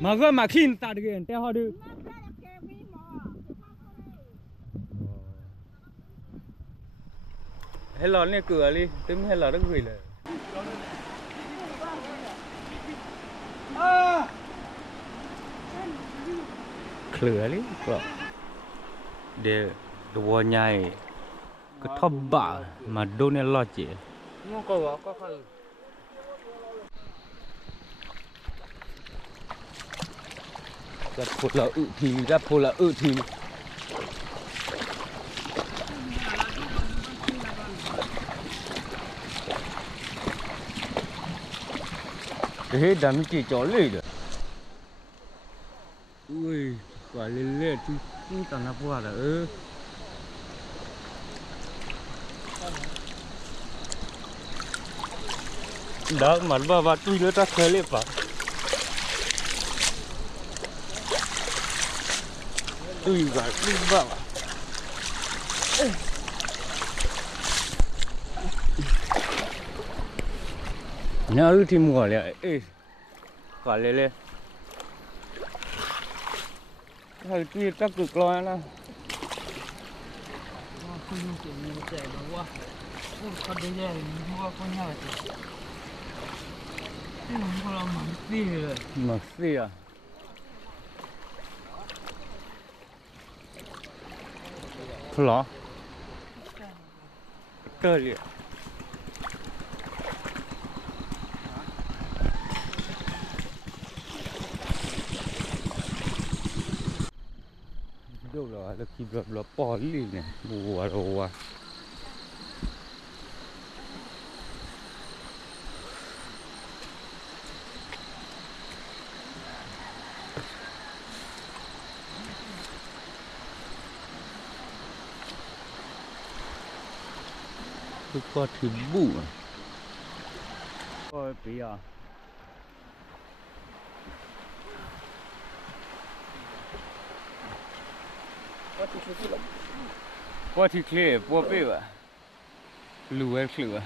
mà có mà khi ta được cái teo họ đi hết lon này cửa đi tính hết lon nó gửi lại cửa đi để đồ nhảy cái thóc bả mà đồ này lo chị ra phụ là thì thế đám chỉ chó lì được ui quả lên lên chứ tao nạp qua là đó mà bà tôi nữa ta khơi lên phải tôi và đi vào nhớ thì mua lại quả lên lên hơi tuy chắc cực lo nó mà xì à lọ tơ liệt đâu là khi gặp là bỏ đi này bùa đồ à tôi có thứ bù ôi bây giờ qua thì khle qua bê vậy lùi lùi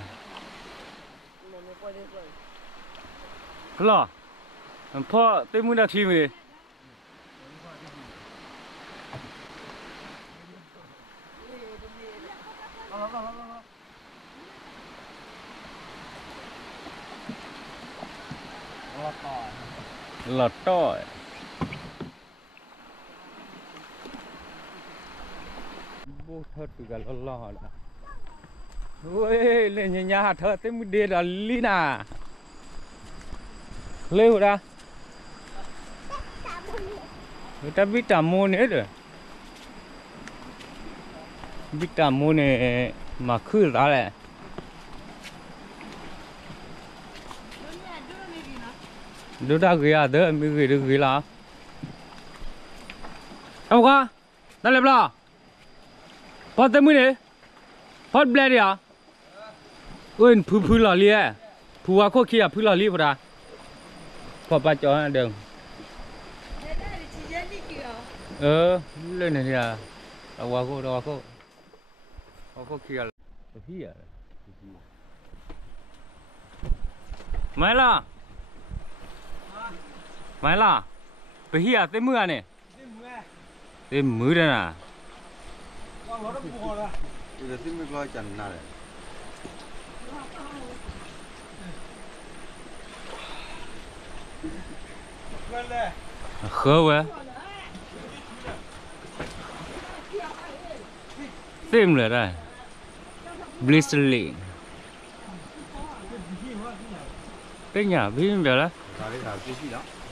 loพ่อ tới muốn đặt phim gì lọt to bố thật từ cái lo là ôi lên nhà thợ tới mới đi là lý nà lêu ra người ta biết trà mua nữa rồi biết trà mua này mà khử ra lại đưa ra gửi à đỡ mới gửi được gửi là không có đã làm lo bắt tới mới này bắt bè đi à ơi phư lò li à phù à có kia phư lò li vào ra phò ba cho đường lên này à đâu có kia là mấy là bây giờ tới mưa này tới mưa đây nè bây giờ tới mưa coi chẳng nào đấy khờ vậy tìm rồi đây blissly cái nhà bí về đó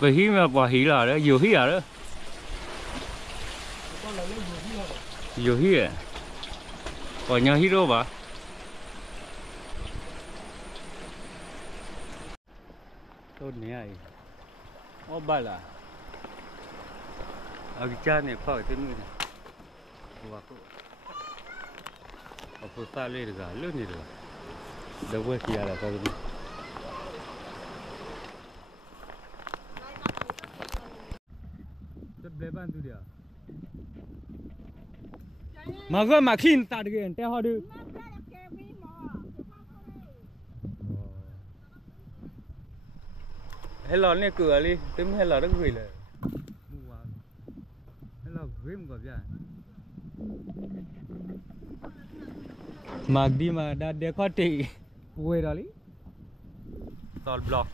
về hí mà bỏ hí là đó nhiều hí à đó nhiều hí à bỏ nhà hí đâu bà tốt này ô bà là ở cái cha này phải tên người này và cô ở phố xa lên được cả lớn này rồi đâu có kia là sao đi mà khi ta được cái teo họ đi hay là này cửa đi tính hay là nó gửi lại hay là gửi một cái mà đi mà đã để có tỷ quay ra đi tol block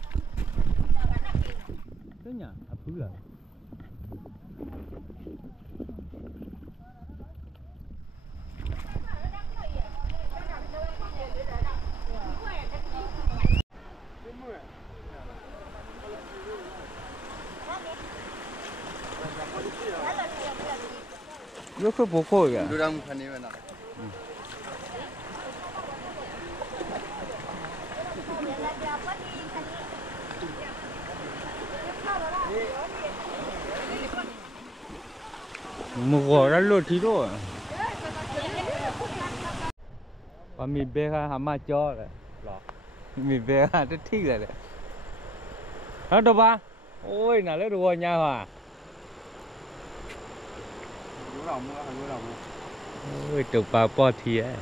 thế nhỉ à phứ là nó cứ bố khôi à? Đưa ra một phần này nào. Một gò đã lột tí rồi. Và mình bé ha mà cho rồi. Mình bé ha rất thích rồi đấy. Đó đâu ba? Ôi nào lấy đồ nha hả? Ôi tụi bà bỏ thì ấy.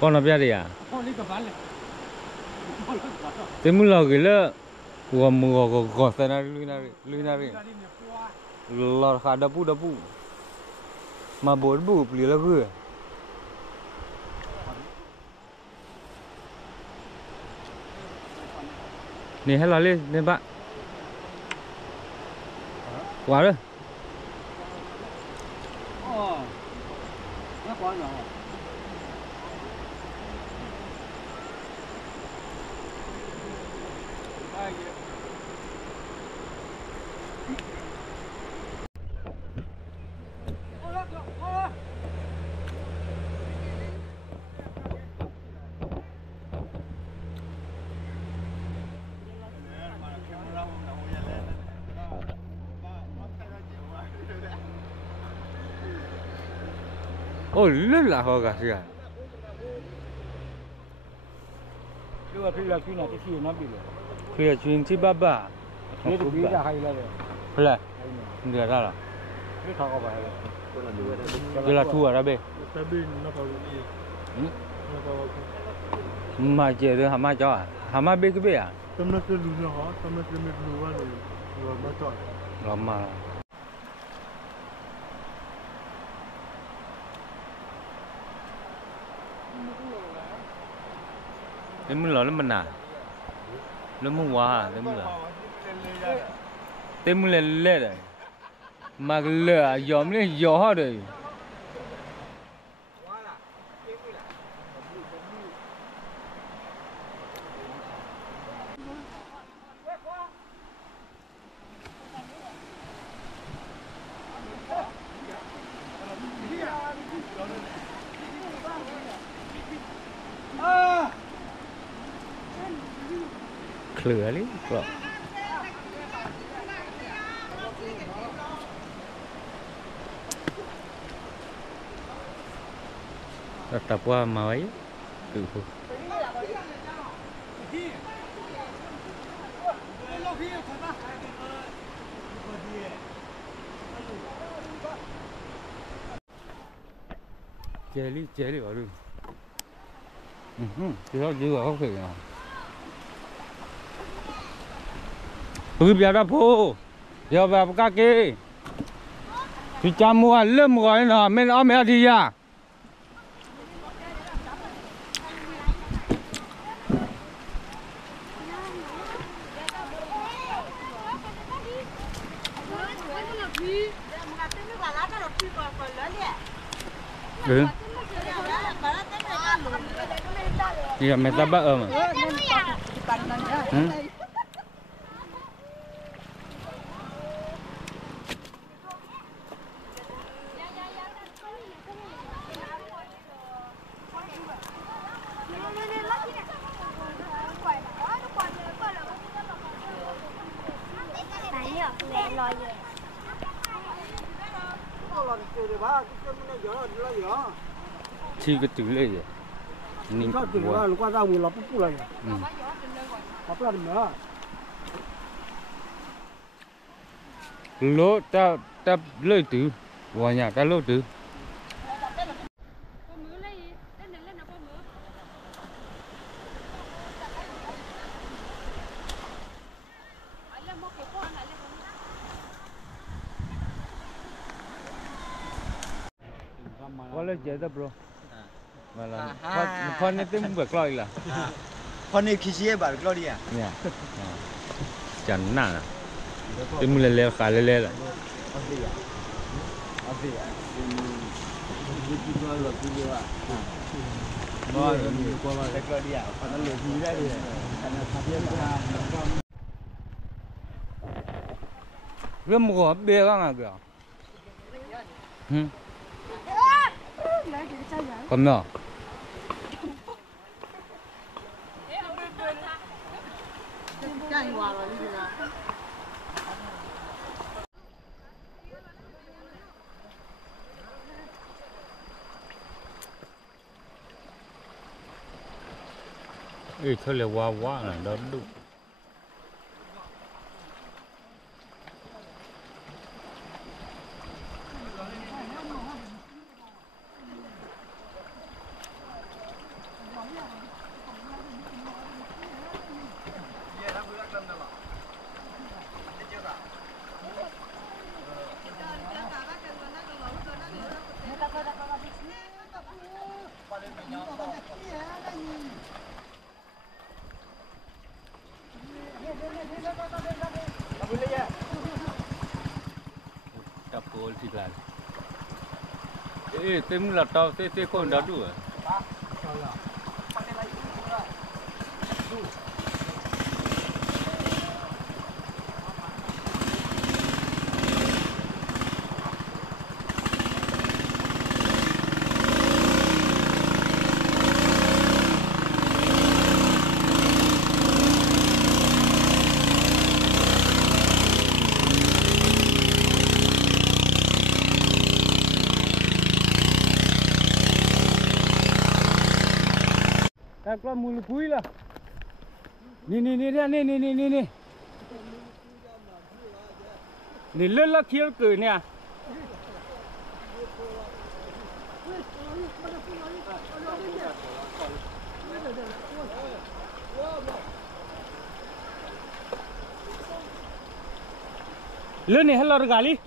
Con nó biết đi à? Thế muốn lo cái lỡ của mua gọt ra lui na đi lo khá đập bu mà bốn bu lì là gửi nè hay là lên bạn quá rồi Nó quá nhỏ. ôi rất là ho cả kìa Lu api lagi nanti sih nabi le. kìa chuyên chi ba ba Dia tu bila hai le. là nửa ra là Dia tak apa hai. đây là thua ra bê Tapi nak kau ni. Nak kau. mà chỉ được hàm cho à hàm bê cái bê à Tama tu lu ha, tama tu me lu wa lu. Lu ma tu. lắm mà thế mình lo mình à nó muốn quá thế mình lo thế mình lên rồi mà lửa dòm lên gió rồi lửa đi rồi tập qua mới tự phục chế đi vào luôn thì nó dư vào không thể nào bây giờ phố giờ vào các cái thì cha mua lâm gọi là mình ở mẹ đi à ừ thì là mẹ ta bắt ở mà chi cái chữ này vậy ninh Kau tu lu qua ra mula pupu lagi. Apa lagi mana? lỗ ta lơi từ vào nhà ta lỗ từ Wala jeda bro. Malah. Phone ni tim buat keluar lah. Phone ni kisi bar keluar dia. Ya. Jangan. Tim lele kali lah. Apa ya? Ini jual lah jual. Keluar dia. Pada lebih dah dia. Karena dia dah. Dia muka berang agak. Kamu? Thôi là quá quá là đó đúng. Kapol sila. Tem là tao te con đó đủ. Ta keluar mulu pui lah. Ni. Ni lelah kira ke ni ah. Le ni hello regali.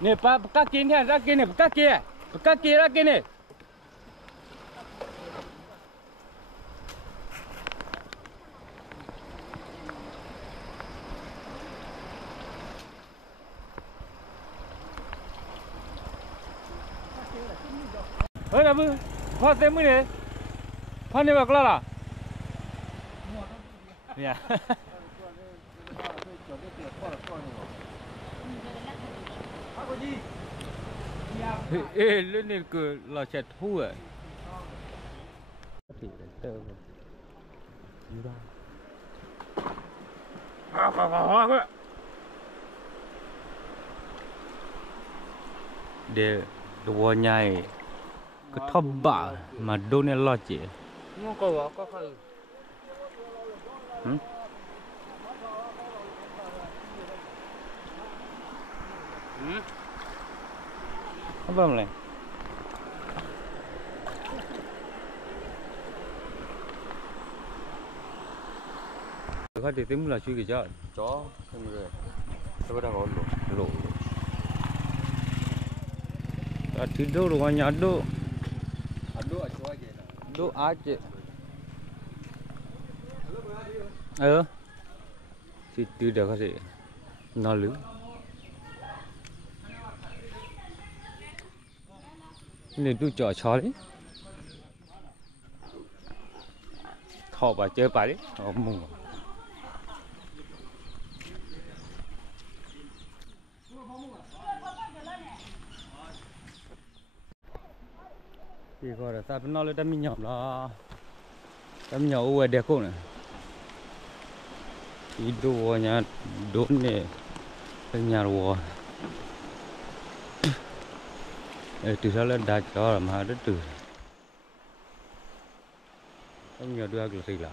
Ni kaki ni kaki ni kaki ni. Ơi là bư, hoa tem mới này, hoa này bạc là. Dạ. Lên này cứ là chặt thu à. Thì tơ. Để đồ nhai cái thấp bạ mà đồ này lo chị. Ngon có khơi. Apa mulai? Kau di tim lah cuci kerja. Chó, thêm người. Tôi đã có lỗ. Tidur rumahnya ado. Ado aja aja. Ado aja. Tidur dah kasih. Nalu. Ini tu cak cari. Thọ bà chơi bà đấy. Mùng. Thì gọi là sao nó lên đâm nhỏ là đâm nhỏ uể đẹp cô này. Đi đồ nhà đốn này nhà đồ. Từ sau lên đã cho làm hai đứa từ. Không nhờ đưa cái gì là